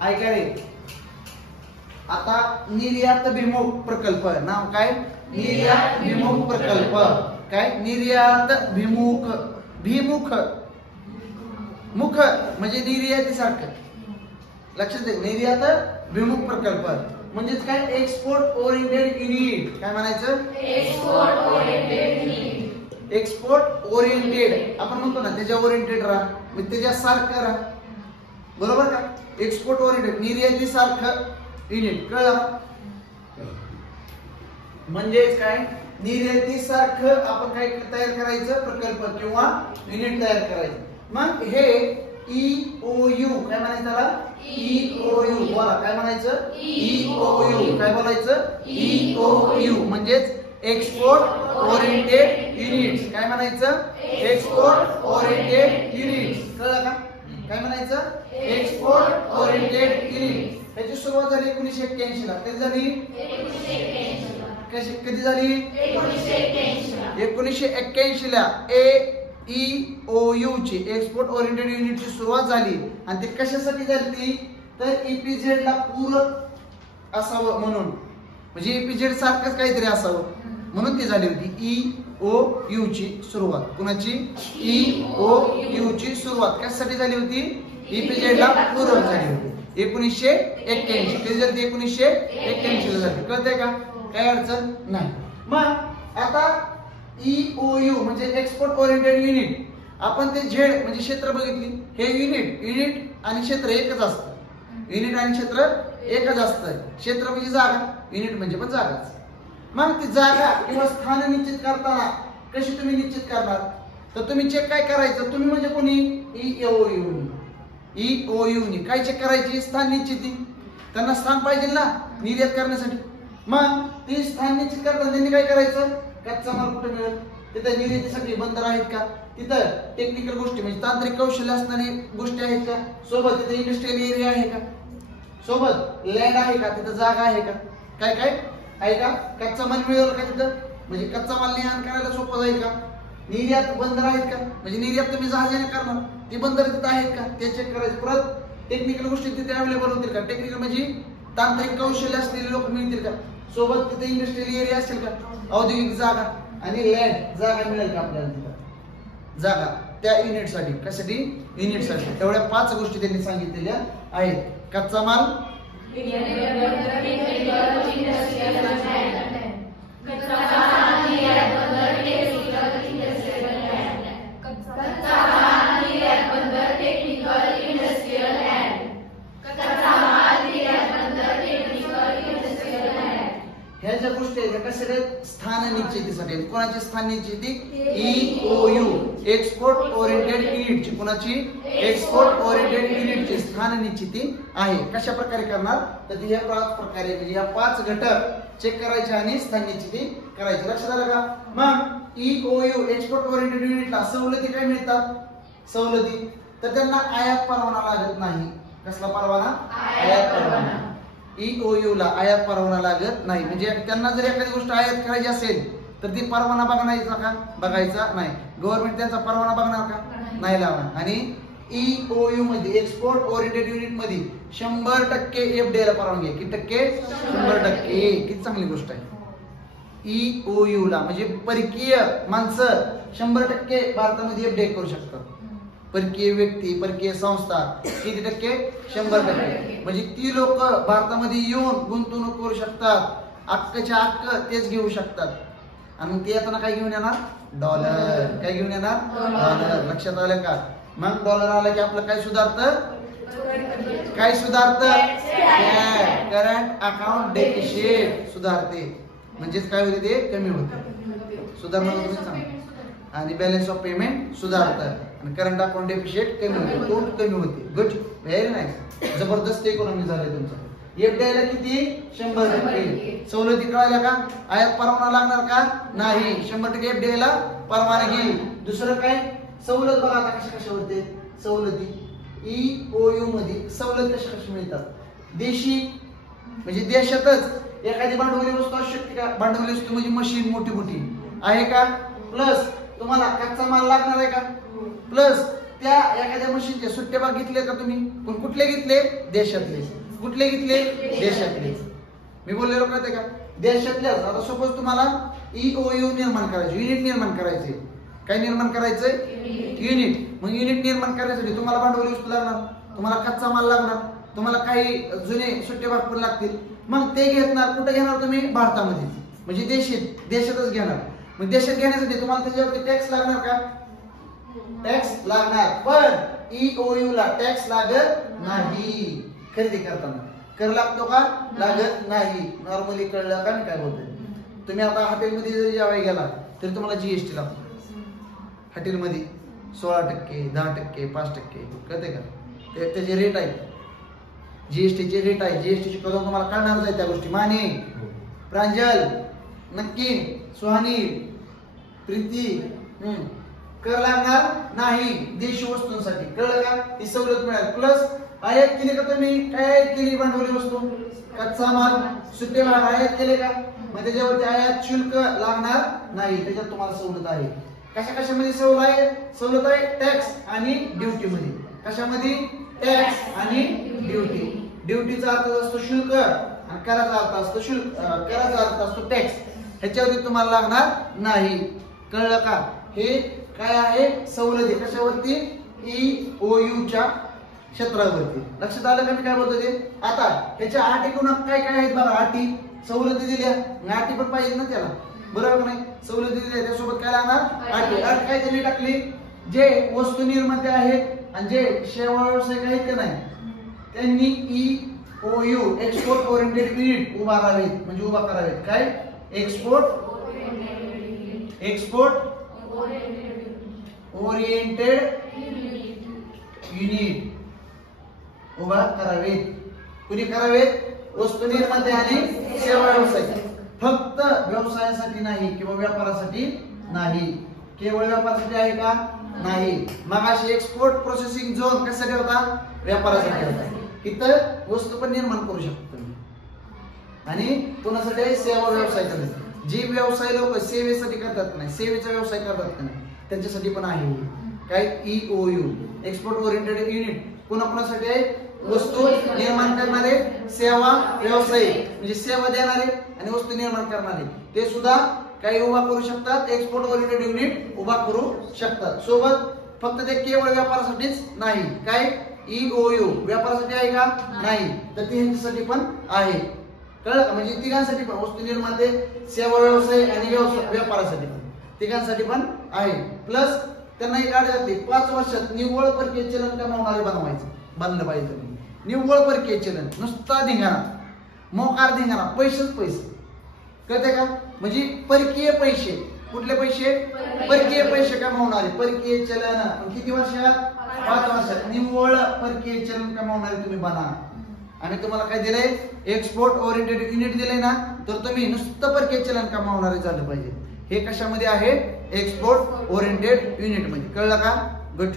ऐका रे, आता निर्यातभिमुख प्रकल्प, नाव काय? निर्यातभिमुख प्रकल्प. काय? निर्यातभिमुख. भिमुख, मुख म्हणजे निर्यातीसारखं. लक्षात दे, निर्यातभिमुख प्रकल्प म्हणजेच काय? Export oriented unit. काय म्हणायचं? Export oriented unit. Export oriented आपण म्हणतो ना, त्याच्या ओरिएंटेड राहा, म्हणजे त्याच्या सारखं राहा. बरोबर का? एक्सपोर्ट ओरिएंटेड, निर्याती सारखं युनिट. कळलं? म्हणजेच काय? निर्याती सारखं आपण काय तयार करायचं? प्रकल्प किंवा युनिट तयार करायचं. मग हे EOU काय म्हणायचं त्याला? EOU. बोला, काय म्हणायचं? EOU. काय बोलायचं? EOU म्हणजेच एक्सपोर्ट ओरिएंटेड युनिट्स. काय म्हणायचं? Export oriented units. कळलं का? काय म्हणायचं? Export oriented unit. त्याची सुरुवात झाली 1981 ला. कधी झाली? 1981 ला. कधी झाली? 1981 ला EOU ची, एक्सपोर्ट ओरिएंटेड युनिटची सुरुवात झाली. आणि ती कशासाठी झाली? तर EPZ ला पूरक असावं म्हणून, म्हणजे EPZ सारखंच काहीतरी असावं म्हणून ती झाली होती EOU ची सुरुवात. कुणाची? EOU ची सुरुवात कशासाठी झाली होती? EPZ ला पूरक झाली होती. 1981. कधी झाली? 1981 ला झाली. कळतंय का? काय अडचण नाही. मग आता EOU म्हणजे एक्सपोर्ट ओरिएंटेड युनिट. आपण ते झेड म्हणजे क्षेत्र बघितली. हे युनिट आणि क्षेत्र एकच असतं. युनिट आणि क्षेत्र एकच असतं. क्षेत्र म्हणजे जागा, युनिट म्हणजे पण जागाच. मग ती जागा किंवा स्थान निश्चित करताना कशी तुम्ही निश्चित करणार? तर तुम्ही चेक काय करायचं? तुम्ही म्हणजे कोणी? EOU नी काय चेक करायची? स्थान निश्चिती. त्यांना स्थान पाहिजे ना निर्यात करण्यासाठी. मग ती स्थान निश्चित करताना त्यांनी काय करायचं? कच्चा माल कुठे मिळेल, तिथे निर्यातीसाठी बंदर आहेत का, तिथं टेक्निकल गोष्टी म्हणजे तांत्रिक कौशल्य असणारी गोष्टी आहेत का, सोबत तिथे इंडस्ट्रियल एरिया आहे का, सोबत लँड आहे का, तिथं जागा आहे का, काय काय आहे का, कच्चा माल मिळेल का तिथं, म्हणजे कच्चा माल निर्यात करायला सोपं जाईल का, निर्यात बंदर आहेत का, म्हणजे निर्यात तुम्ही जहाजाने करणार ती बंदर तिथं आहेत का ते चेक करायचं. परत टेक्निकल गोष्टी तिथे अवेलेबल होतील का, टेक्निकल म्हणजे तांत्रिक कौशल्य असलेले लोक मिळतील का, सोबत तिथे इंडस्ट्रियल एरिया असेल का, औद्योगिक जागा आणि लँड जागा मिळेल का आपल्याला तिथं जागा त्या युनिटसाठी. कशासाठी? युनिटसाठी. एवढ्या 5 गोष्टी त्यांनी सांगितलेल्या आहेत. कच्चा माल, ह्या ज्या गोष्टी आहेत कशासाठी? स्थान निश्चितीसाठी. कोणाची स्थान निश्चिती? EOU एक्सपोर्ट ओरिएंटेड युनिटची. कोणाची? एक्सपोर्ट ओरिएंटेड युनिटची स्थान निश्चिती आहे. कशा प्रकारे करणार? तर ह्या 5 प्रकारे म्हणजे ह्या 5 घटक चेक करायचे आणि स्थान निश्चिती करायची. लक्षात आलं का? मग EOU एक्सपोर्ट ओरिएंटेड युनिटला सवलती काय मिळतात? सवलती तर त्यांना आयात परवाना लागत नाही. कसला परवाना? आयात परवाना. EOU ला आयात परवाना लागत नाही. म्हणजे त्यांना जर एखादी गोष्ट आयात करायची असेल तर ती परवाना बघायचा का? बघायचा नाही. गव्हर्नमेंट त्यांचा परवाना बघणार का? नाही लावणार. आणि EOU मध्ये एक्सपोर्ट ओरिएंटेड युनिट मध्ये 100% FDI ला परवानगी आहे. किती टक्के? 100%. किती चांगली गोष्ट आहे. EOU ला म्हणजे परकीय माणसं 100% भारतामध्ये FDI करू शकतात. परकीय व्यक्ती, परकीय संस्था किती टक्के? 100%. म्हणजे ती लोक भारतामध्ये येऊन गुंतवणूक करू शकतात. अक्कच्या अक्क तेच घेऊ शकतात. आणि ते येताना काय घेऊन येणार? डॉलर. काय घेऊन येणार? डॉलर. लक्षात आलं का? मग डॉलर आला की आपलं काय सुधारतं? काय सुधारतं? करंट अकाउंट डेफिसिट सुधारते. म्हणजेच काय होते? ते कमी होते. सुधारणा तुम्ही सांगा. आणि बॅलन्स ऑफ पेमेंट सुधारतं. आणि करंट अकाउंट डेफिसिट कमी होते. तोट कमी होते. Good, very nice. जबरदस्त इकॉनॉमी झाली तुमचं. FDI ला किती? 100%. सवलती कळाल्या का? आयात परवाना लागणार का? नाही. 100% FDI ला परवानगी. दुसरं काय? सवलत बघा आता कशा कशा होते सवलती. EOU मध्ये सवलत कशा कशा मिळतात? देशी म्हणजे देशातच एखादी भांडवली वस्तू असू शकते का? भांडवली वस्तू म्हणजे मशीन मोठी मोठी आहे का? प्लस तुम्हाला कच्चा माल लागणार आहे का? प्लस त्या एखाद्या मशीनचे सुट्टे भाग घेतले का तुम्ही? पण कुठले घेतले? देशातले. कुठले घेतले? देशातले. मी बोललेलो कळते का? देशातले. आता सपोज तुम्हाला EOU निर्माण करायचे, युनिट निर्माण करायचे. काय निर्माण करायचंय? युनिट. मग युनिट निर्माण करण्यासाठी तुम्हाला भांडवली वस्तू लागणार, तुम्हाला कच्चा माल लागणार, तुम्हाला काही जुने सुट्टे भाग पण लागतील. मग ते घेणार कुठे घेणार तुम्ही? भारतामध्ये, म्हणजे देशातच घेणार. मग देशात घेण्यासाठी तुम्हाला त्याच्यावरती टॅक्स लागणार का? टॅक्स लागणार. पण EOU ला टॅक्स लागत नाही. खरेदी करताना कर लागतो का? लागत नाही. नॉर्मली कळलं का मी काय बोलतोय? तुम्ही आता हॉटेलमध्ये जरी जेवायला गेला तरी तुम्हाला जीएसटी लागतो. हॉटेलमध्ये 16%, 10%, 5%, कळते का? त्याचे रेट आहे, जीएसटीचे रेट आहे. जीएसटीची कदम तुम्हाला कळणारच आहे त्या गोष्टी. माने, प्रांजल, नक्की, सुहानी, प्रीती, कर लागणार नाही देशी वस्तूंसाठी. कळलं का? ही सवलत मिळाली. प्लस आयात केली का तुम्ही? काय आयात केली? भांडवली वस्तू, कच्चा माल, सुट्टे भाग आयात केले का? मग त्याच्यावरती आयात शुल्क लागणार नाही. त्याच्यात तुम्हाला सवलत आहे. कशा कशामध्ये सवलत आहे? टॅक्स आणि ड्युटी मध्ये. कशामध्ये? टॅक्स आणि ड्युटी. ड्युटीचा अर्थ असतो शुल्क आणि कराचा अर्थ असतो कराचा अर्थ असतो टॅक्स. ह्याच्यावरती तुम्हाला लागणार नाही. कळलं का? हे काय आहे? सवलती. कशावरती? EOU च्या क्षेत्रावरती. लक्षात आलं का मी काय बोलतो ते? आता ह्याच्या अटी गुण काय काय आहेत बघा. अटी, सवलती दिल्या, अटी पण पाहिजे ना त्याला, बरोबर का नाही? सवलती दिल्या त्यासोबत काय लागणार? अटी. अट काय त्यांनी टाकली? जे वस्तू निर्माते आहेत आणि जे सेवा व्यावसायिक आहेत का नाही त्यांनी EOU एक्सपोर्ट ओरिएंटेड युनिट उभारावेत, म्हणजे उभा करावेत. काय? एक्सपोर्ट ओरिएंटेड युनिट उभा करावेत. कुणी करावेत? वस्तू निर्माते आणि सेवा व्यवसाय. फक्त व्यवसायासाठी नाही किंवा व्यापारासाठी नाही. केवळ व्यापारासाठी आहे का? नाही. मग अशी एक्सपोर्ट प्रोसेसिंग झोन कशासाठी होता? व्यापारासाठी होता. इथं वस्तू पण निर्माण करू शकतो तुम्ही. आणि कोणासाठी? सेवा व्यवसाय करतात. जी व्यवसाय लोक सेवेसाठी करतात नाही, सेवेचा व्यवसाय करतात नाही, त्यांच्यासाठी पण आहे. काय? EOU export oriented unit. कोणाकोणासाठी आहे? वस्तू निर्माण करणारे, सेवा व्यवसायिक म्हणजे सेवा देणारे आणि वस्तू निर्माण करणारे, ते सुद्धा काही उभा करू शकतात. एक्सपोर्ट ओरिएंटेड युनिट उभा करू शकतात. सोबत फक्त ते केवळ व्यापारासाठीच नाही. काय? EOU व्यापारासाठी आहे का? नाही. तर ते ह्यांच्यासाठी पण आहे. कळलं का? म्हणजे तिघांसाठी पण, वस्तू निर्माते, सेवा व्यवसाय आणि व्यापारासाठी पण, तिघांसाठी पण आहे. प्लस त्यांना एक अट असते, 5 वर्षात निव्वळ परकीय चलन कमावणारे बनलं पाहिजे. निव्वळ परकीय चलन, नुसता धिंगाणा, मोकार धिंगाणा, पैसेच पैसे. कळते का? म्हणजे परकीय पैसे. कुठले पैसे? परकीय पैसे कमावणारे. परकीय चलन किती वर्षात? 5 वर्षात निव्वळ परकीय चलन कमावणारे तुम्ही बना. आणि तुम्हाला काय दिलंय? एक्सपोर्ट ओरिएंटेड युनिट दिलंय ना, तर तुम्ही नुसतं परकीय चलन कमावणारे झालं पाहिजे. हे कशामध्ये आहे? एक्सपोर्ट ओरिएंटेड युनिट मध्ये. कळलं का? गुड.